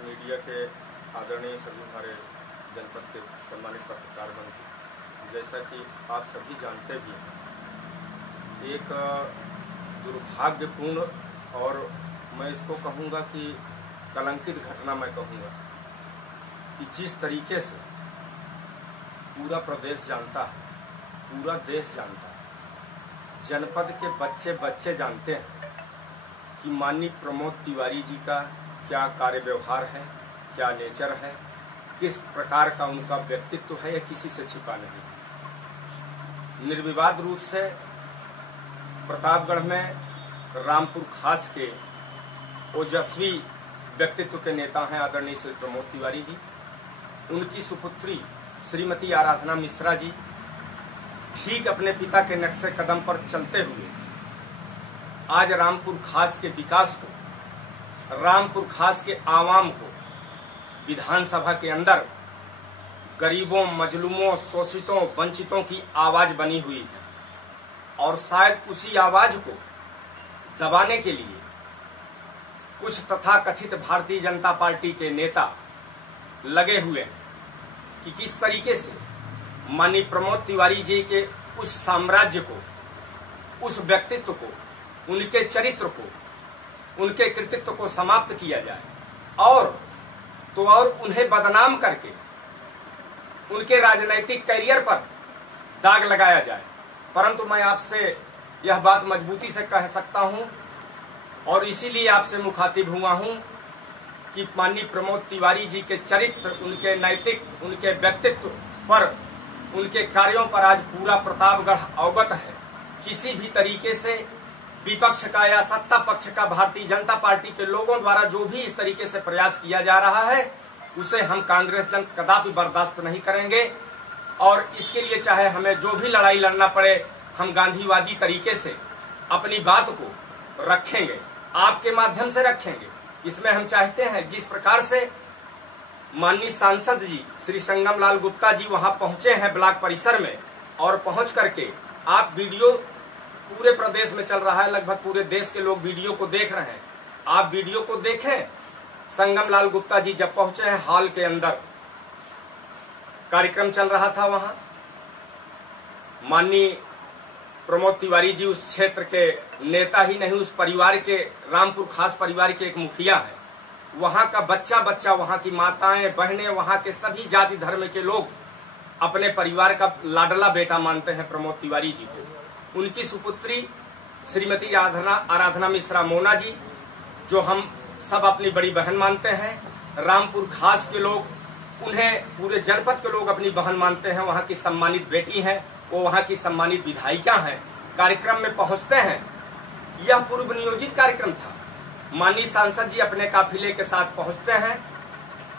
Media के आदरणीय सभी हमारे जनपद के सम्मानित पत्रकार बंधु, जैसा कि आप सभी जानते भी हैं, एक दुर्भाग्यपूर्ण और मैं इसको कहूँगा कि कलंकित घटना मैं कहूँगा कि जिस तरीके से पूरा प्रदेश जानता है, पूरा देश जानता है, जनपद के बच्चे बच्चे जानते हैं कि माननीय प्रमोद तिवारी जी का क्या कार्य व्यवहार है, क्या नेचर है, किस प्रकार का उनका व्यक्तित्व है, या किसी से छिपा नहीं। निर्विवाद रूप से प्रतापगढ़ में रामपुर खास के ओजस्वी व्यक्तित्व के नेता हैं आदरणीय श्री प्रमोद तिवारी जी। उनकी सुपुत्री श्रीमती आराधना मिश्रा जी ठीक अपने पिता के नक्शे कदम पर चलते हुए आज रामपुर खास के विकास को, रामपुर खास के आवाम को विधानसभा के अंदर गरीबों, मजलूमों, शोषितों, वंचितों की आवाज बनी हुई है और शायद उसी आवाज को दबाने के लिए कुछ तथाकथित भारतीय जनता पार्टी के नेता लगे हुए हैं कि किस तरीके से माननीय प्रमोद तिवारी जी के उस साम्राज्य को, उस व्यक्तित्व को, उनके चरित्र को, उनके कृतित्व को समाप्त किया जाए और उन्हें बदनाम करके उनके राजनीतिक करियर पर दाग लगाया जाए। परंतु मैं आपसे यह बात मजबूती से कह सकता हूं और इसीलिए आपसे मुखातिब हुआ हूं कि माननीय प्रमोद तिवारी जी के चरित्र, उनके नैतिक, उनके व्यक्तित्व पर, उनके कार्यों पर आज पूरा प्रतापगढ़ अवगत है। किसी भी तरीके से विपक्ष का या सत्ता पक्ष का, भारतीय जनता पार्टी के लोगों द्वारा जो भी इस तरीके से प्रयास किया जा रहा है, उसे हम कांग्रेस जन कदापि बर्दाश्त नहीं करेंगे और इसके लिए चाहे हमें जो भी लड़ाई लड़ना पड़े, हम गांधीवादी तरीके से अपनी बात को रखेंगे, आपके माध्यम से रखेंगे। इसमें हम चाहते हैं जिस प्रकार से माननीय सांसद जी श्री संगम लाल गुप्ता जी वहां पहुंचे हैं ब्लॉक परिसर में और पहुंच करके आप वीडियो पूरे प्रदेश में चल रहा है, लगभग पूरे देश के लोग वीडियो को देख रहे हैं, आप वीडियो को देखें। संगम लाल गुप्ता जी जब पहुंचे हैं हॉल के अंदर, कार्यक्रम चल रहा था, वहां माननीय प्रमोद तिवारी जी उस क्षेत्र के नेता ही नहीं, उस परिवार के, रामपुर खास परिवार के एक मुखिया है। वहां का बच्चा बच्चा, वहां की माताएं, बहनें, वहां के सभी जाति धर्म के लोग अपने परिवार का लाडला बेटा मानते हैं प्रमोद तिवारी जी को। उनकी सुपुत्री श्रीमती आराधना मिश्रा मोना जी, जो हम सब अपनी बड़ी बहन मानते हैं, रामपुर खास के लोग उन्हें पूरे जनपद के लोग अपनी बहन मानते हैं, वहां की सम्मानित बेटी है, वो वहां की सम्मानित विधायिका है। कार्यक्रम में पहुंचते हैं, यह पूर्व नियोजित कार्यक्रम था। माननीय सांसद जी अपने काफिले के साथ पहुंचते हैं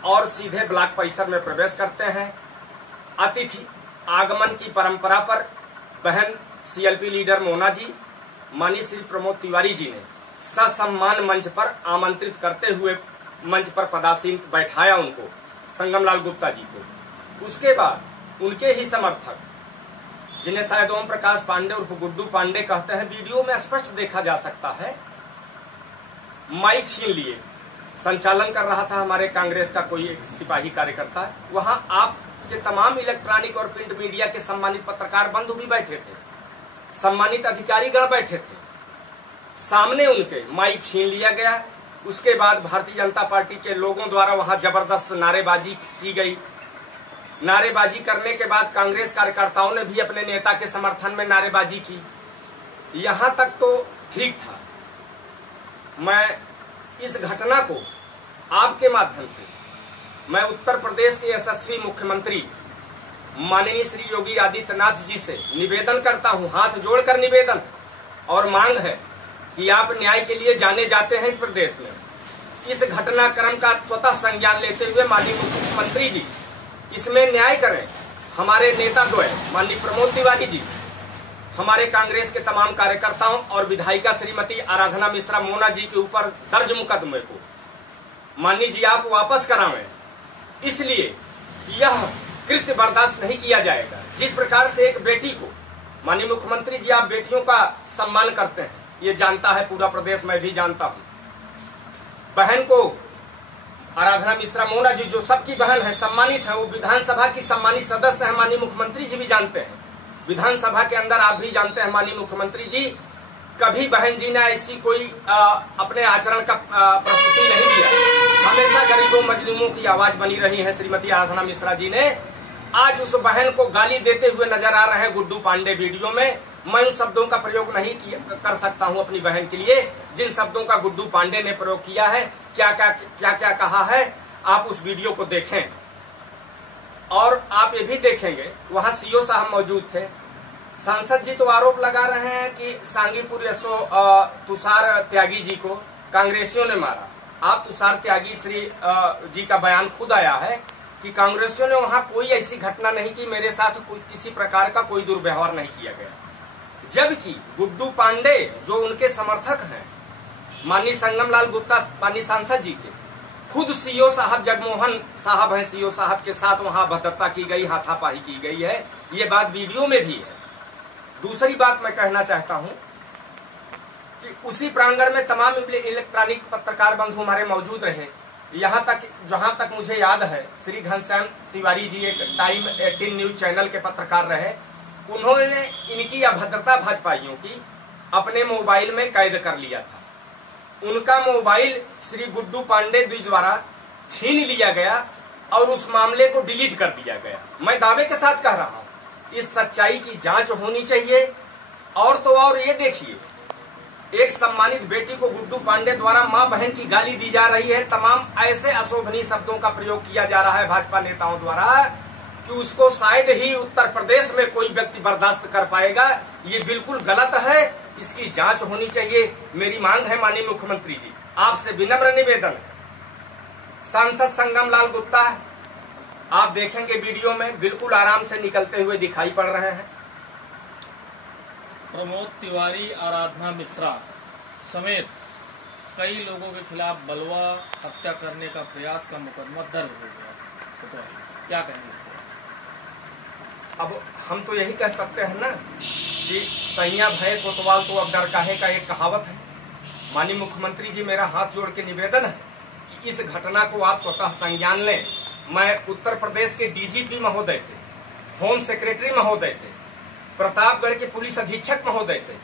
और सीधे ब्लॉक परिसर में प्रवेश करते हैं। अतिथि आगमन की परंपरा पर बहन सीएलपी लीडर मोना जी, माननीय श्री प्रमोद तिवारी जी ने ससम्मान मंच पर आमंत्रित करते हुए मंच पर पदासीन बैठाया उनको, संगमलाल गुप्ता जी को। उसके बाद उनके ही समर्थक, जिन्हें शायद ओम प्रकाश पांडे उर्फ गुड्डू पांडे कहते हैं, वीडियो में स्पष्ट देखा जा सकता है, माइक छीन लिए। संचालन कर रहा था हमारे कांग्रेस का कोई एक सिपाही कार्यकर्ता। वहां आपके तमाम इलेक्ट्रॉनिक और प्रिंट मीडिया के सम्मानित पत्रकार बंधु भी बैठे थे, सम्मानित अधिकारीगण बैठे थे। सामने उनके माइक छीन लिया गया। उसके बाद भारतीय जनता पार्टी के लोगों द्वारा वहां जबरदस्त नारेबाजी की गई। नारेबाजी करने के बाद कांग्रेस कार्यकर्ताओं ने भी अपने नेता के समर्थन में नारेबाजी की। यहां तक तो ठीक था। मैं इस घटना को आपके माध्यम से मैं उत्तर प्रदेश के यशस्वी मुख्यमंत्री माननीय श्री योगी आदित्यनाथ जी से निवेदन करता हूं, हाथ जोड़कर निवेदन और मांग है कि आप न्याय के लिए जाने जाते हैं इस प्रदेश में। इस घटनाक्रम का स्वतः संज्ञान लेते हुए माननीय मुख्यमंत्री जी इसमें न्याय करें। हमारे नेता द्वय माननीय प्रमोद तिवारी जी, हमारे कांग्रेस के तमाम कार्यकर्ताओं और विधायिका श्रीमती आराधना मिश्रा मोना जी के ऊपर दर्ज मुकदमे को माननीय जी आप वापस करावें, इसलिए यह कृत्य बर्दाश्त नहीं किया जाएगा। जिस प्रकार से एक बेटी को, माननीय मुख्यमंत्री जी आप बेटियों का सम्मान करते हैं, ये जानता है पूरा प्रदेश, मैं भी जानता हूं। बहन को आराधना मिश्रा मोना जी जो सबकी बहन है, सम्मानित है, वो विधानसभा की सम्मानित सदस्य है, माननीय मुख्यमंत्री जी भी जानते हैं। विधानसभा के अंदर आप भी जानते हैं माननीय मुख्यमंत्री जी, कभी बहन जी ने ऐसी कोई अपने आचरण का प्रस्तुति नहीं दिया। हमेशा गरीबों मजलूमों की आवाज बनी रही है श्रीमती आराधना मिश्रा जी ने। आज उस बहन को गाली देते हुए नजर आ रहे हैं गुड्डू पांडे वीडियो में। मैं उन शब्दों का प्रयोग नहीं कर सकता हूं अपनी बहन के लिए जिन शब्दों का गुड्डू पांडे ने प्रयोग किया है। क्या क्या कहा है आप उस वीडियो को देखें। और आप ये भी देखेंगे वहां सीओ साहब मौजूद थे। सांसद जी तो आरोप लगा रहे हैं कि सांगीपुर एसओ तुषार त्यागी जी को कांग्रेसियों ने मारा। आप तुषार त्यागी श्री जी का बयान खुद आया है कि कांग्रेसियों ने वहां कोई ऐसी घटना नहीं की, मेरे साथ किसी प्रकार का कोई दुर्व्यवहार नहीं किया गया। जबकि गुड्डू पांडे जो उनके समर्थक हैं, माननीय संगम लाल गुप्ता माननीय सांसद जी के खुद सीओ साहब जगमोहन साहब हैं, सीओ साहब के साथ वहां भद्रता की गई, हाथापाई की गई है। ये बात वीडियो में भी है। दूसरी बात मैं कहना चाहता हूं कि उसी प्रांगण में तमाम इलेक्ट्रॉनिक पत्रकार बंधु हमारे मौजूद रहे। यहां तक जहां तक मुझे याद है श्री घनश्याम तिवारी जी एक टाइम 18 न्यूज चैनल के पत्रकार रहे। उन्होंने इनकी अभद्रता भाजपाइयों की अपने मोबाइल में कैद कर लिया था। उनका मोबाइल श्री गुड्डू पांडे द्वारा छीन लिया गया और उस मामले को डिलीट कर दिया गया। मैं दावे के साथ कह रहा हूं इस सच्चाई की जांच होनी चाहिए। और तो और ये देखिए, एक सम्मानित बेटी को गुड्डू पांडे द्वारा मां बहन की गाली दी जा रही है। तमाम ऐसे अशोभनीय शब्दों का प्रयोग किया जा रहा है भाजपा नेताओं द्वारा कि उसको शायद ही उत्तर प्रदेश में कोई व्यक्ति बर्दाश्त कर पाएगा। ये बिल्कुल गलत है, इसकी जांच होनी चाहिए। मेरी मांग है माननीय मुख्यमंत्री जी, आपसे विनम्र निवेदन है। सांसद संगम लाल गुप्ता आप देखेंगे वीडियो में बिल्कुल आराम से निकलते हुए दिखाई पड़ रहे हैं। प्रमोद तिवारी, आराधना मिश्रा समेत कई लोगों के खिलाफ बलवा हत्या करने का प्रयास का मुकदमा दर्ज हो गया। तो क्या कहेंगे? अब हम तो यही कह सकते हैं ना कि सैया भय कोतवाल तो अब डर काहे का एक कहावत है। माननीय मुख्यमंत्री जी, मेरा हाथ जोड़ के निवेदन है कि इस घटना को आप स्वतः संज्ञान लें। मैं उत्तर प्रदेश के डीजीपी महोदय से, होम सेक्रेटरी महोदय से, प्रतापगढ़ के पुलिस अधीक्षक महोदय से,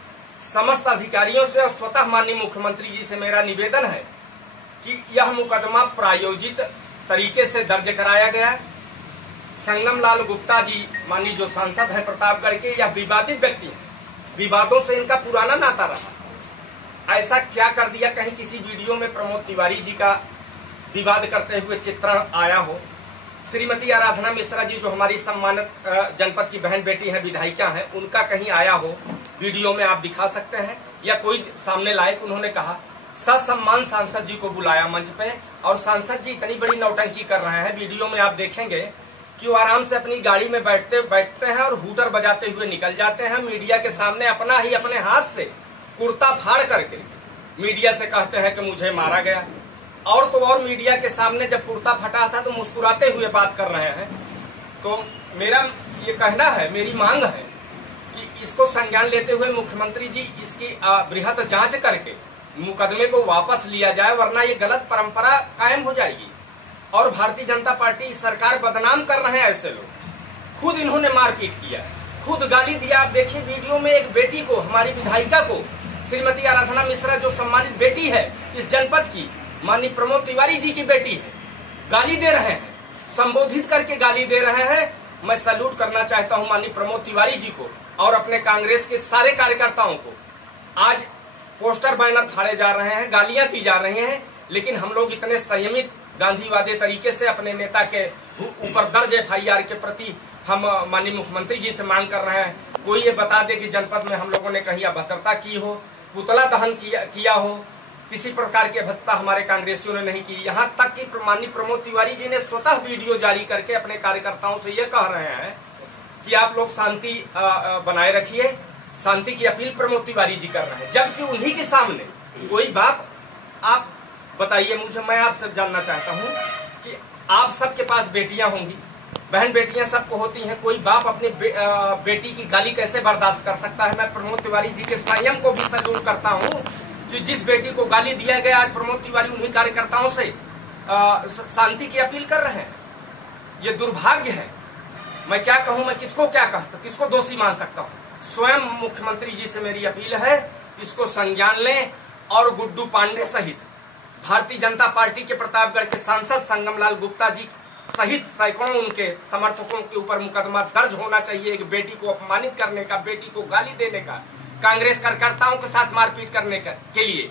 समस्त अधिकारियों से और स्वतः माननीय मुख्यमंत्री जी से मेरा निवेदन है कि यह मुकदमा प्रायोजित तरीके से दर्ज कराया गया। संगम लाल गुप्ता जी माननीय जो सांसद हैं प्रतापगढ़ के, यह विवादित व्यक्ति हैं, विवादों से इनका पुराना नाता रहा। ऐसा क्या कर दिया कहीं किसी वीडियो में प्रमोद तिवारी जी का विवाद करते हुए चित्रण आया हो। श्रीमती आराधना मिश्रा जी जो हमारी सम्मानित जनपद की बहन बेटी है, विधायिका है, उनका कहीं आया हो वीडियो में आप दिखा सकते हैं या कोई सामने लाए। उन्होंने कहा ससम्मान सांसद जी को बुलाया मंच पे और सांसद जी इतनी बड़ी नौटंकी कर रहे हैं। वीडियो में आप देखेंगे कि वो आराम से अपनी गाड़ी में बैठते हैं और हूटर बजाते हुए निकल जाते हैं। मीडिया के सामने अपने हाथ से कुर्ता फाड़ करके मीडिया से कहते हैं कि मुझे मारा गया। और तो और मीडिया के सामने जब कुर्ता फटा था तो मुस्कुराते हुए बात कर रहे हैं। तो मेरा ये कहना है, मेरी मांग है कि इसको संज्ञान लेते हुए मुख्यमंत्री जी इसकी बृहत जांच करके मुकदमे को वापस लिया जाए, वरना ये गलत परंपरा कायम हो जाएगी और भारतीय जनता पार्टी सरकार बदनाम कर रहे हैं ऐसे लोग। खुद इन्होंने मारपीट किया, खुद गाली दिया। आप देखिए वीडियो में एक बेटी को, हमारी विधायिका को, श्रीमती आराधना मिश्रा जो सम्मानित बेटी है इस जनपद की, माननीय प्रमोद तिवारी जी की बेटी है, गाली दे रहे हैं, संबोधित करके गाली दे रहे हैं। मैं सैल्यूट करना चाहता हूं माननीय प्रमोद तिवारी जी को और अपने कांग्रेस के सारे कार्यकर्ताओं को। आज पोस्टर बैनर फाड़े जा रहे हैं, गालियां दी जा रही हैं, लेकिन हम लोग इतने संयमित गांधीवादी तरीके से अपने नेता के ऊपर दर्ज FIR के प्रति हम माननीय मुख्यमंत्री जी से मांग कर रहे हैं। कोई ये बता दे कि जनपद में हम लोगों ने कहीं अभद्रता की हो, पुतला दहन किया हो, किसी प्रकार की अभद्रता हमारे कांग्रेसियों ने नहीं की। यहाँ तक कि माननीय प्रमोद तिवारी जी ने स्वतः वीडियो जारी करके अपने कार्यकर्ताओं से ये कह रहे हैं कि आप लोग शांति बनाए रखिए। शांति की अपील प्रमोद तिवारी जी कर रहे हैं, जबकि उन्हीं के सामने कोई बाप, आप बताइए मुझे, मैं आपसे जानना चाहता हूँ कि आप सबके पास बेटियां होंगी, बहन बेटियां सबको होती हैं, कोई बाप अपनी बेटी की गाली कैसे बर्दाश्त कर सकता है? मैं प्रमोद तिवारी जी के संयम को भी सैल्यूट करता हूँ कि जिस बेटी को गाली दिया गया, आज प्रमोद तिवारी उन्हीं कार्यकर्ताओं से शांति की अपील कर रहे हैं। ये दुर्भाग्य है। मैं क्या कहूं, मैं किसको क्या कहता, किसको दोषी मान सकता हूं। स्वयं मुख्यमंत्री जी से मेरी अपील है, इसको संज्ञान लें और गुड्डू पांडे सहित भारतीय जनता पार्टी के प्रतापगढ़ के सांसद संगमलाल गुप्ता जी सहित सैकड़ों उनके समर्थकों के ऊपर मुकदमा दर्ज होना चाहिए। एक बेटी को अपमानित करने का, बेटी को गाली देने का, कांग्रेस कार्यकर्ताओं के साथ मारपीट करने के लिए,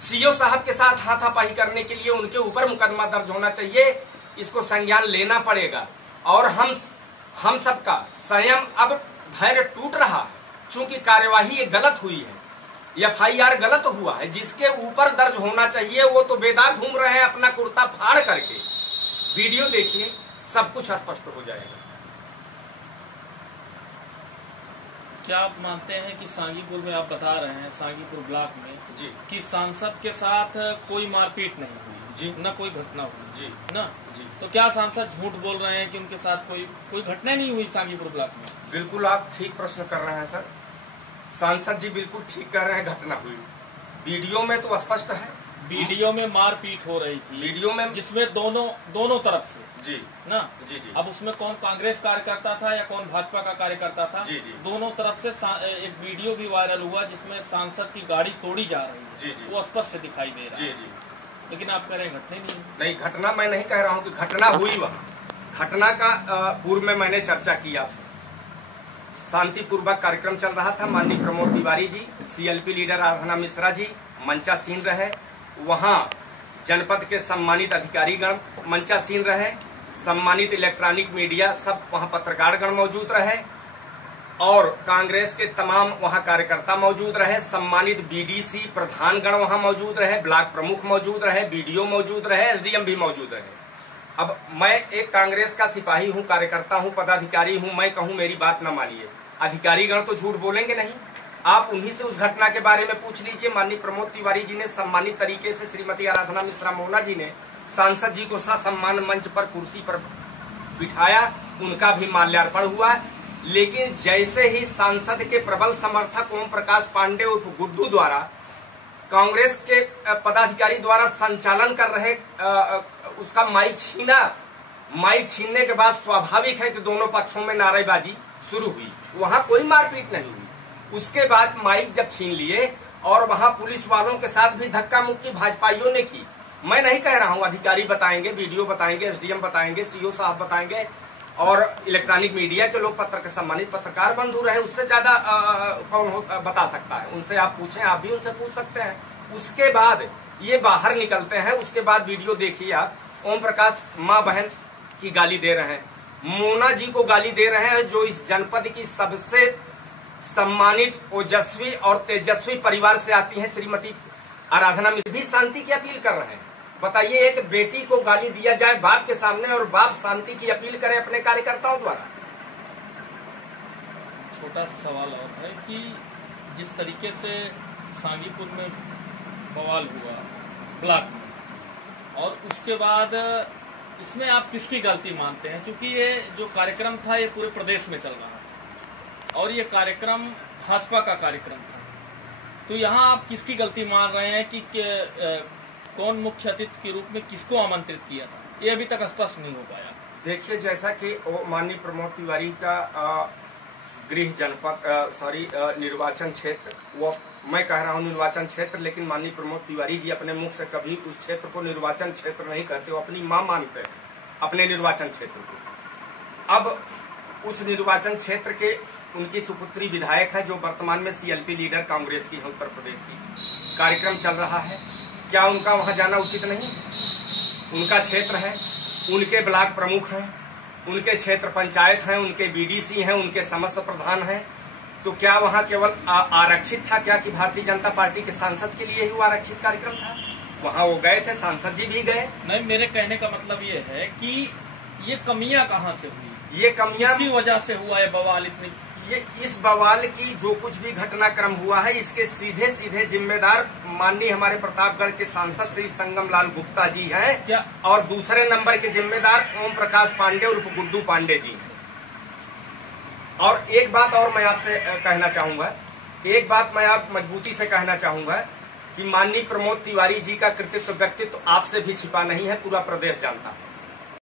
सीओ साहब के साथ हाथापाई करने के लिए उनके ऊपर मुकदमा दर्ज होना चाहिए। इसको संज्ञान लेना पड़ेगा और हम सबका संयम अब धैर्य टूट रहा, चूंकि कार्यवाही ये गलत हुई है, एफआईआर गलत हुआ है। जिसके ऊपर दर्ज होना चाहिए वो तो बेदाग घूम रहे हैं अपना कुर्ता फाड़ करके। वीडियो देखिए, सब कुछ स्पष्ट हो जाएगा। क्या आप मानते हैं कि सांगीपुर में, आप बता रहे हैं सांगीपुर ब्लॉक में जी कि सांसद के साथ कोई मारपीट नहीं हुई जी, न कोई घटना हुई जी ना जी, तो क्या सांसद झूठ बोल रहे हैं कि उनके साथ कोई घटना नहीं हुई सांगीपुर ब्लॉक में? बिल्कुल आप ठीक प्रश्न कर रहे हैं सर। सांसद जी बिल्कुल ठीक कह रहे हैं, घटना हुई। वीडियो में तो स्पष्ट है, वीडियो में मारपीट हो रही थी, वीडियो में जिसमें दोनों तरफ से जी ना जी जी, अब उसमें कौन कांग्रेस कार्यकर्ता था या कौन भाजपा का कार्यकर्ता था, जी जी, दोनों तरफ से एक वीडियो भी वायरल हुआ जिसमें सांसद की गाड़ी तोड़ी जा रही है, जी जी, वो स्पष्ट दिखाई दे रहा जी है। जी। लेकिन आप कह रहे हैं घटना नहीं, घटना मैं नहीं कह रहा हूँ कि घटना हुई। वह घटना का पूर्व में मैंने चर्चा की आपसे। शांतिपूर्वक कार्यक्रम चल रहा था। माननीय प्रमोद तिवारी जी, सीएलपी लीडर आराधना मिश्रा जी मंचासीन रहे। वहां जनपद के सम्मानित अधिकारीगण मंचासीन रहे, सम्मानित इलेक्ट्रॉनिक मीडिया, सब वहां पत्रकारगण मौजूद रहे और कांग्रेस के तमाम वहां कार्यकर्ता मौजूद रहे। सम्मानित बीडीसी प्रधानगण वहां मौजूद रहे, ब्लॉक प्रमुख मौजूद रहे, बीडीओ मौजूद रहे, एसडीएम भी मौजूद रहे। अब मैं एक कांग्रेस का सिपाही हूं, कार्यकर्ता हूं, पदाधिकारी हूं, मैं कहूं मेरी बात न मानिए, अधिकारीगण तो झूठ बोलेंगे नहीं। आप उन्हीं से उस घटना के बारे में पूछ लीजिए। माननीय प्रमोद तिवारी जी ने सम्मानित तरीके से, श्रीमती आराधना मिश्रा मोना जी ने सांसद जी को ससम्मान मंच पर कुर्सी पर बिठाया, उनका भी माल्यार्पण हुआ। लेकिन जैसे ही सांसद के प्रबल समर्थक ओम प्रकाश पांडे उर्फ गुड्डू द्वारा कांग्रेस के पदाधिकारी द्वारा संचालन कर रहे उसका माइक छीना, माइक छीनने के बाद स्वाभाविक है कि दोनों पक्षों में नारेबाजी शुरू हुई। वहां कोई मारपीट नहीं हुई। उसके बाद माइक जब छीन लिए और वहां पुलिस वालों के साथ भी धक्का मुक्की भाजपाइयों ने की। मैं नहीं कह रहा हूं, अधिकारी बताएंगे, वीडियो बताएंगे, एसडीएम बताएंगे, सीओ साहब बताएंगे और इलेक्ट्रॉनिक मीडिया के लोग, सम्मानित पत्रकार बंधु रहे, उससे ज्यादा कौन बता सकता है। उनसे आप पूछें, आप भी उनसे पूछ सकते हैं। उसके बाद ये बाहर निकलते हैं। उसके बाद वीडियो देखिए आप, ओम प्रकाश माँ बहन की गाली दे रहे हैं, मोना जी को गाली दे रहे हैं, जो इस जनपद की सबसे सम्मानित, ओजस्वी और तेजस्वी परिवार से आती हैं। श्रीमती आराधना मिश्रा भी शांति की अपील कर रहे हैं। बताइए, एक बेटी को गाली दिया जाए बाप के सामने और बाप शांति की अपील करे अपने कार्यकर्ताओं द्वारा। छोटा सा सवाल और है कि जिस तरीके से सांगीपुर में बवाल हुआ ब्लॉक में, और उसके बाद इसमें आप किसकी गलती मानते हैं? क्योंकि ये जो कार्यक्रम था ये पूरे प्रदेश में चल रहा था और ये कार्यक्रम भाजपा का कार्यक्रम था, तो यहाँ आप किसकी गलती मान रहे हैं कि कौन मुख्य अतिथि के रूप में किसको आमंत्रित किया था? ये अभी तक स्पष्ट नहीं हो पाया। देखिए, जैसा कि माननीय प्रमोद तिवारी का गृह जनपद निर्वाचन क्षेत्र, वो मैं कह रहा हूँ निर्वाचन क्षेत्र, लेकिन माननीय प्रमोद तिवारी जी अपने मुख से कभी उस क्षेत्र को निर्वाचन क्षेत्र नहीं कहते, वो अपनी मां मानते हैं अपने निर्वाचन क्षेत्र को। अब उस निर्वाचन क्षेत्र के उनकी सुपुत्री विधायक है, जो वर्तमान में सीएलपी लीडर कांग्रेस की है उत्तर प्रदेश की। कार्यक्रम चल रहा है, क्या उनका वहां जाना उचित नहीं? उनका क्षेत्र है, उनके ब्लॉक प्रमुख हैं, उनके क्षेत्र पंचायत हैं, उनके बीडीसी हैं, उनके समस्त प्रधान हैं। तो क्या वहां केवल आरक्षित था क्या कि भारतीय जनता पार्टी के सांसद के लिए ही वो आरक्षित कार्यक्रम था? वहां वो गए थे, सांसद जी भी गए। नहीं, मेरे कहने का मतलब ये है कि ये कमियां कहाँ से हुई, ये कमियां किसकी वजह से हुआ है बवाल इतनी? ये इस बवाल की जो कुछ भी घटनाक्रम हुआ है, इसके सीधे सीधे जिम्मेदार माननीय हमारे प्रतापगढ़ के सांसद श्री संगमलाल गुप्ता जी हैं क्या? और दूसरे नंबर के जिम्मेदार ओम प्रकाश पांडे उर्फ गुड्डू पांडे जी हैं। और एक बात और मैं आपसे कहना चाहूंगा, एक बात मैं आप मजबूती से कहना चाहूंगा कि माननीय प्रमोद तिवारी जी का कृतित्व व्यक्तित्व आपसे भी छिपा नहीं है, पूरा प्रदेश जानता है।